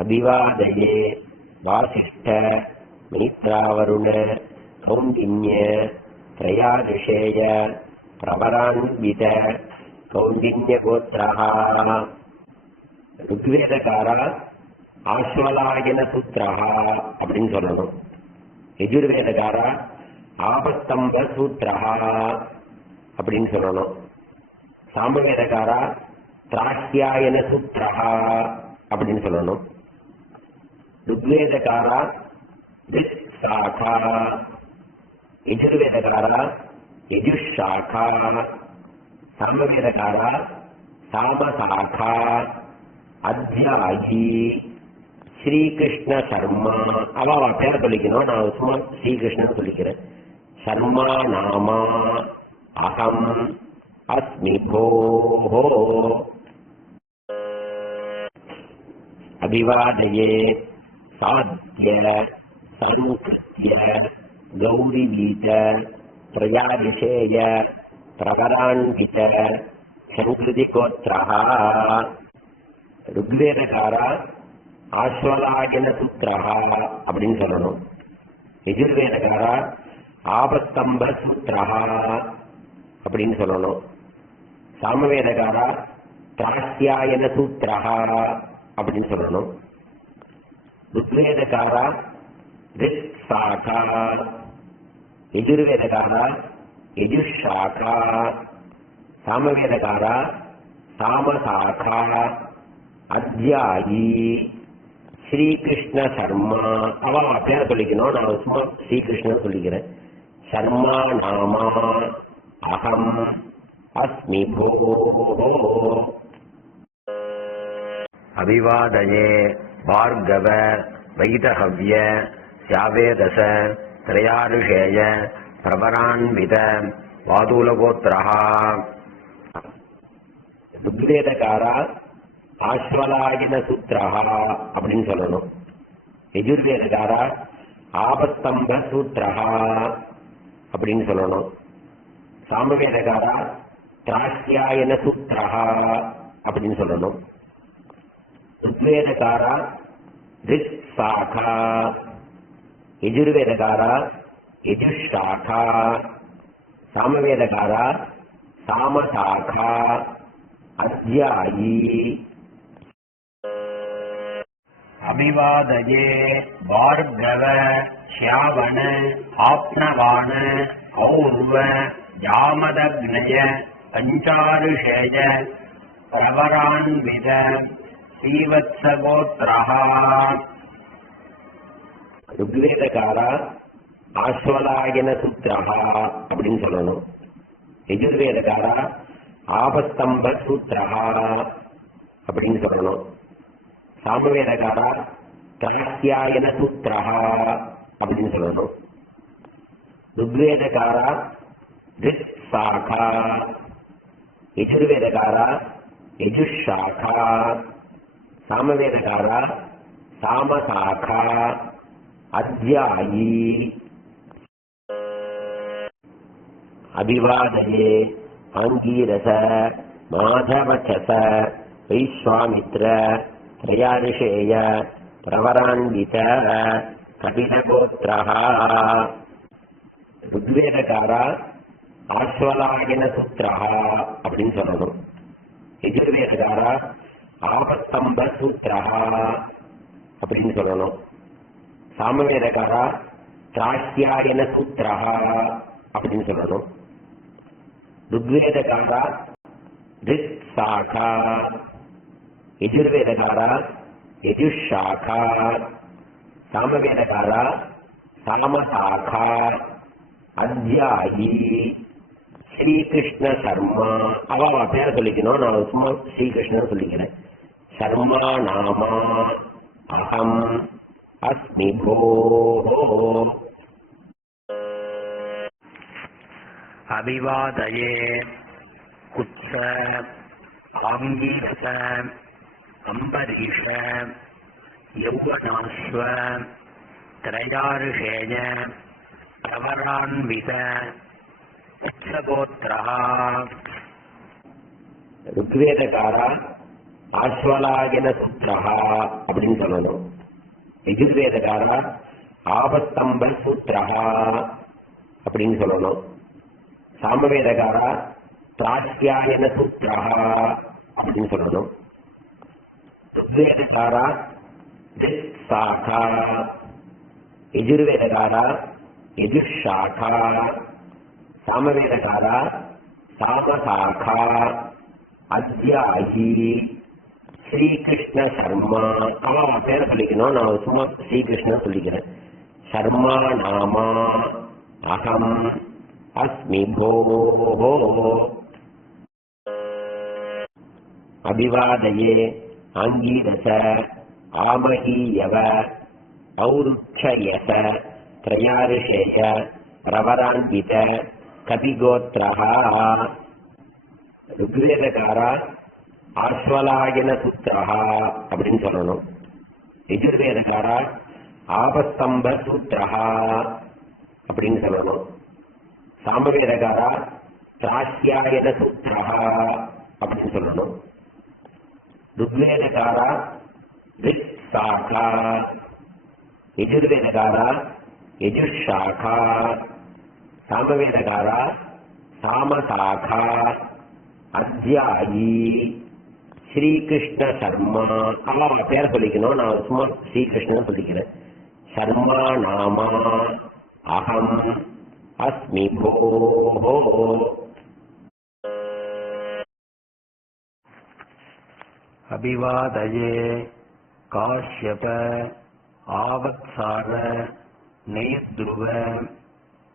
அபிவாதயே வாசிஷ்ட மைத்ராவருண கௌண்டின்ய த்ரயாதிஷேய பிரபரான்வித கௌண்டின்ய கோத்ரஹ. ருக்வேதகாரா ஆஸ்வலாயன சூத்ரஹா அப்படின்னு சொல்லணும். யஜுர்வேதகாரா ஆபஸ்தம்ப சூத்ரஹா அப்படின்னு சொல்லணும். சாமவேதகாரா திராஷ்யாயன சூத்ரஹா அப்படின்னு சொல்லணும். ருக்வேதகாரா திக்ஷாகா, யஜுர்வேதகாரா யஜுஷாகா, சாமவேதகாரா சாமசாகா, அத்தியாயி ஸ்ரீகிருஷ்ண சர்மா. அவ பேரை சொல்லிக்கணும், நான் சும்மா ஸ்ரீகிருஷ்ணன் சொல்லிக்கிறேன். சர்மா நாமா அகம் அஸ்மி போஹோ. அபிவாதயே சாத்ய சன்கிருத்ய கௌரிவீத பிரயாதிஷேய பிரபரான்வித சங்கிருதி கோத்ரஹ. ருக்வேதகாரா ஆஸ்வலாயன சூத்ரஹா அப்படின்னு சொல்லணும். யஜுர்வேதகாரா ஆபஸ்தம்ப சூத்ரஹா அப்படின்னு சொல்லணும். சாமவேதகாரா திராஷ்யாயன சூத்ரஹா அப்படின்னு சொல்லணும். ருக்வேதகாரா திக்ஷாகா, யஜுர்வேதகாரா யஜுஷாகா, சாமவேதகாரா சாமசாகா, அத்தியாயி ஸ்ரீகிருஷ்ண சர்மா. அவ பேரை சொல்லிக்கணும், நான் சும்மா ஸ்ரீகிருஷ்ணன் சொல்லிக்கிறேன். சர்மா நாமா அகம் அஸ்மி போஹோ. அபிவாதயே பார்கவ வைதஹவ்ய ஸ்யாவேதச த்ரயாருஷேய பிரபரான்வித வாதுலகோத்ரஹ. ருக்வேதகாரா ஆஸ்வலாயன சூத்ரஹா அப்படின்னு சொல்லணும். யஜுர்வேதகாரா ஆபஸ்தம்ப சூத்ரஹா அப்படின்னு சொல்லணும். சாமவேதகாரா திராஷ்யாயன சூத்ரஹா அப்படின்னு சொல்லணும். ருக்வேதகாரா திக்ஷாகா, யஜுர்வேதகாரா யஜுஷாகா, சாமவேதகாரா சாமசாகா, அத்தியாயி. அபிவாதயே பார்கவ ஷ்யாவண ஆப்னவாண ஔர்வ யாமதக்னய பஞ்சாருஷேய பிரவரான்வித ஸ்ரீவத்ஸகோத்ரஹ. ருக்வேதகாரா ஆஸ்வலாயன சூத்ரஹா அப்படின்னு சொல்லணும். யஜுர்வேதகாரா ஆபஸ்தம்ப சூத்ரஹா அப்படின்னு சொல்லணும். சாமவேதகாரா திராஷ்யாயன சூத்ரஹா அப்படின்னு சொல்லணும். ருக்வேதகாரா திக்ஷாகா, யஜுர்வேதகாரா யஜுஷாகா, சாமவேதகாரா சாமசாகா, அத்தியாயி. அபிவாதயே ஆங்கீரச மாதவச்சச வைஸ்வாமித்ர த்ரயாதிஷேய பிரவரான்வித கபிலகோத்ரஹ. ருக்வேதகாரா ஆஸ்வலாயன சூத்ரஹா அப்படின்னு சொல்லணும். யஜுர்வேதகாரா ஆபஸ்தம்ப சூத்ரஹா அப்படின்னு சொல்லணும். சாமவேதகாரா திராஷ்யாயன சூத்ரஹா அப்படின்னு சொல்லணும். ருக்வேதகாரா திக்ஷாகா, யஜுர்வேதகாரா யஜுஷாகா, சாமவேதகாரா சாமசாகா, அத்தியாயி ஸ்ரீகிருஷ்ண சர்மா. அவ பேரை சொல்லிக்கணும், நான் சும்மா ஸ்ரீகிருஷ்ணன் சொல்லிக்கிறேன். சர்மா நாமா அகம் அஸ்மி போஹோ. அபிவாதயே குத்ஸ ஆங்கீரச அம்பரீஷ யௌவனாஸ்வ த்ரயாருஷேய பிரவரான்வித வத்ஸகோத்ரஹ. ருக்வேதகாரா ஆஸ்வலாயன சூத்ரஹா அப்படின்னு சொல்லணும். யஜுர்வேதக்காரா ஆபஸ்தம்ப சூத்ரஹா அப்படின்னு சொல்லணும். சாமவேதக்காரா திராஸ்யாயன சூத்ரஹா அப்படின்னு சொல்லணும். ருக்வேதக்காரா திக்சாகா, யஜுர்வேதக்காரா யஜுஷாகா, சாமவேதக்காரா சாமசாகா, அத்யாயி, ஸ்ரீகிருஷ்ண சர்மா. அவன் பேரை சொல்லிக்கணும், நான் சும்மா ஸ்ரீகிருஷ்ணன் சொல்லிக்கிறேன். சர்மா நாமா அகம் அஸ்மி போஹோ. அபிவாதயே ஆங்கீரச ஆமஹீயவ ஔருட்சயச த்ரயாரிஷேய பிரவரான்வித கபிகோத்ரஹா. ருக்வேதக்காரா ஆஸ்வலாயன சூத்ரஹா அப்படின்னு சொல்லணும். யஜுர்வேதக்காரா ஆபஸ்தம்ப சூத்ரஹா அப்படின்னு சொல்லணும். சாமவேதக்காரா திராஸ்யாயன சூத்ரஹா அப்படின்னு சொல்லணும். ருக்வேதக்காரா திக்சாகா, யஜுர்வேதக்காரா யஜுஷாகா, சாமவேதக்காரா சாமசாகா, அத்யாயி, ஸ்ரீகிருஷ்ண சர்மா. அவன் பேரை சொல்லிக்கணும், நான் சும்மா ஸ்ரீகிருஷ்ணன் சொல்லிக்கிறேன். சர்மா நாமா அகம் அஸ்மி போஹோ. அபிவாதயே காஷ்யப ஆவத்சார நெய்த்ருவ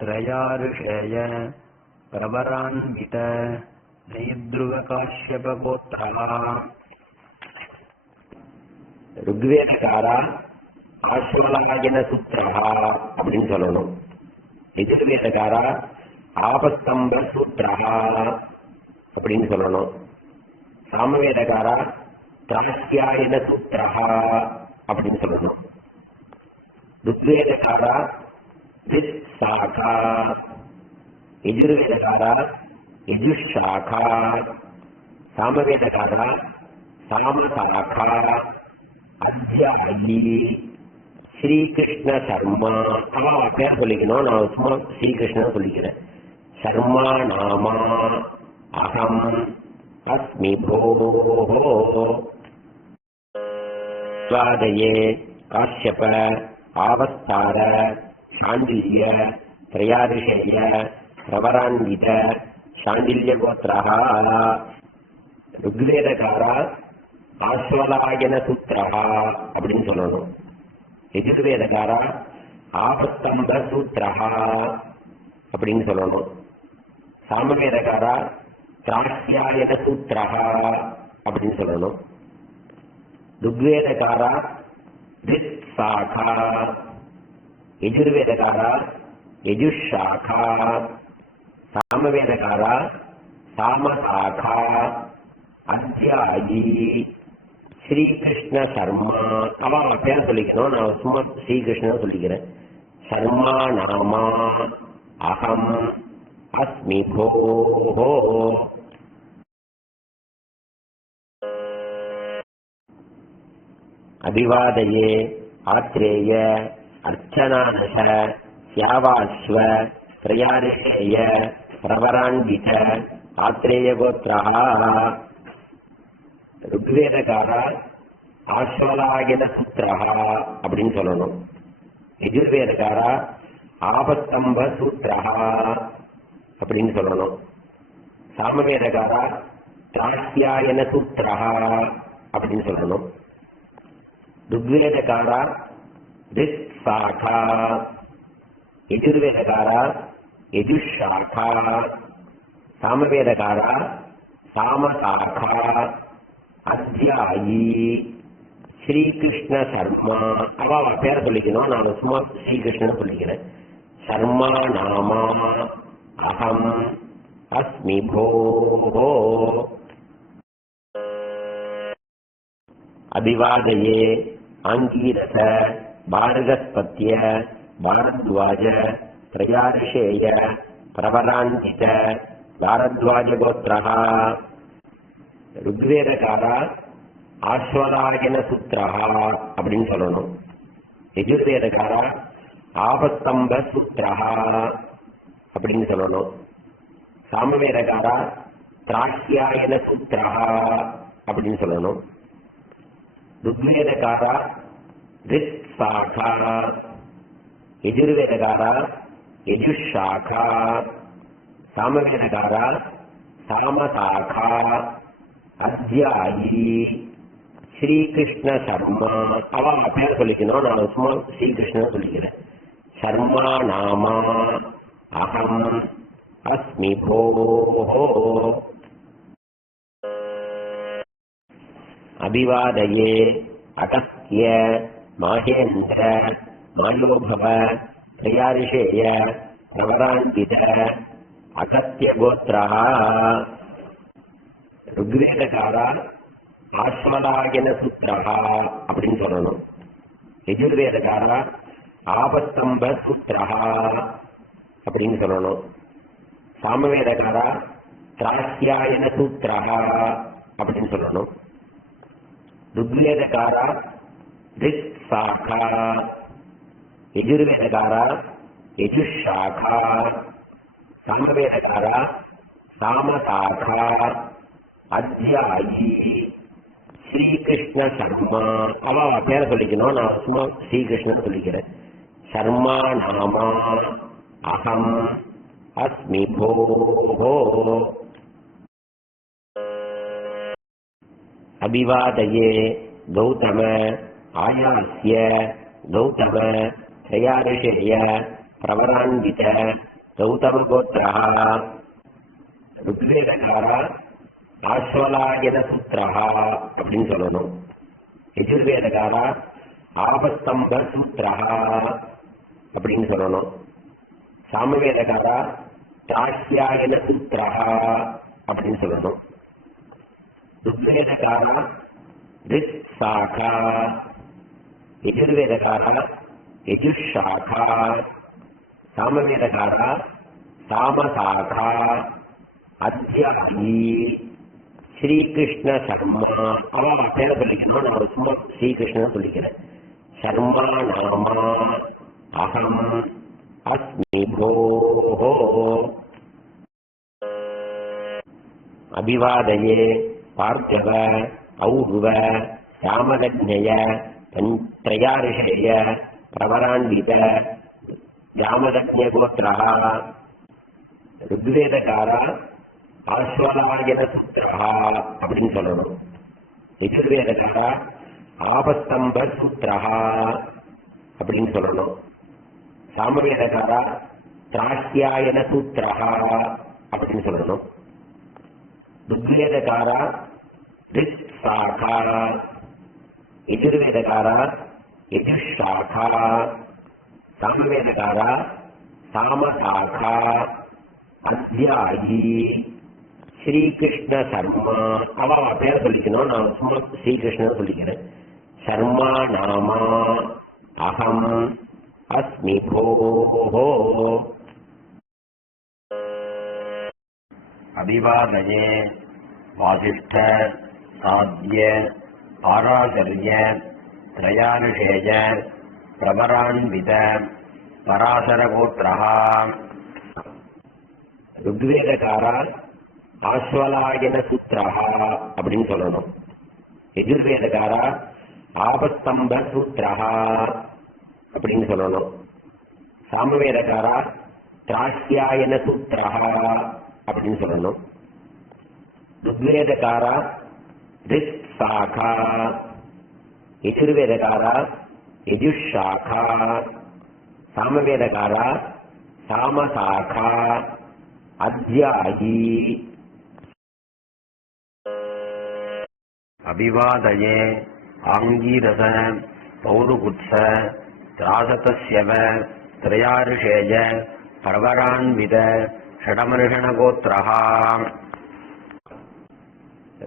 த்ரயாரிஷேய பிரவரான்வித நெய்த்ருவ காஷ்யப கோத்ரா. ருக்வேதக்காரா ஆஸ்வலாயன சூத்ரஹா அப்படின்னு சொல்லணும். யஜுர்வேதக்காரா ஆபஸ்தம்ப சூத்ரஹா அப்படின்னு சொல்லணும். சாமவேதக்காரா திராஸ்யாயன சூத்ரஹா அப்படின்னு சொல்லணும். ருக்வேதக்காரா திக்சாகா, யஜுர்வேதக்காரா யஜுஷாகா, சாமவேதக்காரா சாமசாகா, அத்யாயி, ஸ்ரீகிருஷ்ண சர்மா. அவன் பேர் சொல்லிக்கணும், நான் சும்மா ஸ்ரீகிருஷ்ணன் சொல்லிக்கிறேன். சர்மா நாமா அகம் அஸ்மி போஹோ. ஸ்வாதயே காஷ்யப ஆவஸ்தார சாண்டில்ய த்ரயாரிஷேய பிரவரான்வித சாண்டில்ய கோத்ரஹா. ருக்வேதக்காரா ஆஸ்வலாயன சூத்ரஹா அப்படின்னு சொல்லணும். யஜுர்வேதக்காரா ஆபஸ்தம்ப சூத்ரஹா அப்படின்னு சொல்லணும். சாமவேதக்காரா திராஸ்யாயன சூத்ரஹா அப்படின்னு சொல்லணும். ருக்வேதக்காரா திக்சாகா, யஜுர்வேதக்காரா யஜுஷாகா, சாமவேதக்காரா சாமசாகா, அத்யாயி, ஸ்ரீகிருஷ்ண சர்மா. அவன் பேரை சொல்லிக்கணும், நான் சும்மா ஸ்ரீகிருஷ்ணன் சொல்லிக்கிறேன். சர்மா நாமா அகம் அஸ்மி போஹோ. அபிவாதயே ஆத்ரேய அர்ச்சனானச ஸ்யாவாஸ்வ த்ரயாரிஷேய பிரவரான்வித ஆத்ரேய கோத்ரஹா. ருக்வேதக்காரா ஆஸ்வலாயன சூத்ரஹா அப்படின்னு சொல்லணும். யஜுர்வேதக்காரா ஆபஸ்தம்ப சூத்ரஹா அப்படின்னு சொல்லணும். சாமவேதக்காரா திராஸ்யாயன சூத்ரஹா அப்படின்னு சொல்லணும். ருக்வேதக்காரா திக்சாகா, யஜுர்வேதக்காரா யஜுஷாகா, சாமவேதக்காரா சாமசாகா, அத்யாயி, ஸ்ரீகிருஷ்ண சர்மா. அவன் பேரை சொல்லிக்கணும், நான் சும்மா ஸ்ரீகிருஷ்ணன் சொல்லிக்கிறேன். சர்மா நாமா அகம் அஸ்மி போஹோ. அபிவாதயே ஆங்கீரச பாரகஸ்பத்ய பாரத்வாஜ த்ரயாரிஷேய பிரவரான்வித பாரத்வாஜ கோத்ரஹா. ருக்வேதக்காரா ஆஸ்வதாயன சூத்திரஹா அப்படின்னு சொல்லணும். யஜுர்வேதக்காரா ஆபஸ்தம்ப சூத்திரஹா அப்படின்னு சொல்லணும். சாமவேதக்காரா திராஹ்யாயன சூத்திரஹா அப்படின்னு சொல்லணும். ருக்வேதக்காரா ரித் சாகா, யஜுர்வேதக்காரா யஜுஷாகா, சாமவேதக்காரா சாமசாகா, அத்தியாயி, ஸ்ரீகிருஷ்ண சர்மா. அவன் பேர் சொல்லிக்கணும், நான் சும்மா ஸ்ரீகிருஷ்ணன் சொல்லிக்கிறேன். சர்மா நாமா அகம் அஸ்மி போஹோ. அபிவாதயே அகஸ்ய மாஹேந்திர மாயோபவ திரையாரிஷேய பிரவரான்வித அகஸ்ய கோத்ரஹ. ருக்வேதக்காரா ஆஸ்வதாயன சூத்திரஹா அப்படின்னு சொல்லணும். யஜுர்வேதக்காரா ஆபஸ்தம்ப சூத்திரஹா அப்படின்னு சொல்லணும். சாமவேதக்காரா திராஹ்யாயன சூத்திரஹா அப்படின்னு சொல்லணும். ருக்வேதக்காரா ரித் சாகா, யஜுர்வேதக்காரா யஜுஷாகா, சாமவேதக்காரா சாமசாகா, அத்தியாயி, ஸ்ரீகிருஷ்ண சர்மா. அவன் பேரை சொல்லிக்கணும், நான் சும்மா ஸ்ரீகிருஷ்ணன் சொல்லிக்கிறேன். சர்மா நாமா அகம் அஸ்மி போஹோ. அபிவாதயே கௌதம ஆயாஸ்ய கௌதம திரையாரிஷேய பிரவரான்வித கௌதம கோத்ரஹ. ருக்வேதக்காரா ஆஸ்வலாயன சூத்திரஹா அப்படின்னு சொல்லணும். யஜுர்வேதக்காரா ஆபஸ்தம்ப சூத்திரஹா அப்படின்னு சொல்லணும். சாமவேதக்காரா திராஹ்யாயன சூத்திரஹா அப்படின்னு சொல்லணும். ருக்வேதக்காரா ரித் சாகா, யஜுர்வேதக்காரா யஜுஷாகா, சாமவேதக்காரா சாமசாகா, அத்தியாயி, ஸ்ரீகிருஷ்ண சர்மா. அவன் பேரை சொல்லிக்கணும், நான் சும்மா ஸ்ரீகிருஷ்ணன் சொல்லிக்கிறேன். சர்மா நாமா அகம் அஸ்மி போஹோ. அபிவாதயே பார்த்திவ ஔர்வ ராமலக்ஞய திரையாரிஷேய பிரவரான்வித ராமலக்ஞ கோத்ரஹா. ருக்வேதக்காரா ஆஸ்வலாயன சூத்திரஹா அப்படின்னு சொல்லணும். யஜுர்வேதக்காரா ஆபஸ்தம்ப சூத்திரஹா அப்படின்னு சொல்லணும். சாமவேதக்காரா திராஹ்யாயன சூத்திரஹா அப்படின்னு சொல்லணும். ருக்வேதக்காரா ரித் சாகா, யஜுர்வேதக்காரா யஜுஷாகா, சாமவேதக்காரா சாமசாகா, அத்தியாயி, ஸ்ரீகிருஷ்ண சர்மா. அவன் பேர் சொல்லிக்கணும், நான் சும்மா ஸ்ரீகிருஷ்ணன் சொல்லிக்கிறேன். சர்மா நாமா அகம் அஸ்மி போஹோ. அபிவாதயே வாசிஷ்ட சாத்ய பாராசர்ய திரையாரிஷேய பிரவரான்வித பராசரகோத்ரஹா. ருக்வேதக்காரா ஆஸ்வலாயன சூத்திரஹா அப்படின்னு சொல்லணும். யஜுர்வேதக்காரா ஆபஸ்தம்ப சூத்திரஹா அப்படின்னு சொல்லணும். சாமவேதக்காரா திராஹ்யாயன சூத்திரஹா அப்படின்னு சொல்லணும். ருக்வேதக்காரா ரித் சாகா, யஜுர்வேதக்காரா யஜுஷாகா, சாமவேதக்காரா சாமசாகா, அத்தியாயி. அபிவாதயே ஆங்கீரச பௌருகுத்ஸ திராசதஸ்யவ திரையாரிஷேய பிரவரான்வித ஷடமர்ஷண கோத்ரஹா.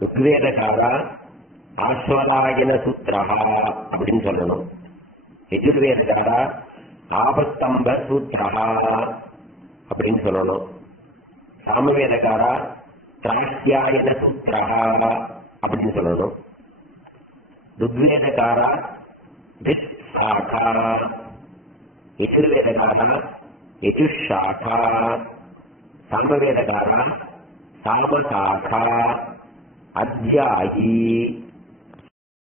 ருக்வேதக்காரா ஆஸ்வலாயன சூத்திரஹா அப்படின்னு சொல்லணும். யஜுர்வேதக்காரா ஆபஸ்தம்ப சூத்திரஹா அப்படின்னு சொல்லணும். சாமவேதக்காரா திராஹ்யாயன சூத்திரஹா அப்படின்னு சொல்லணும். ऋग्वेदकारा धिशाखा, यजुर्वेदकारा यजुशाखा, सामवेदकारा सामशाखा, अध्यायी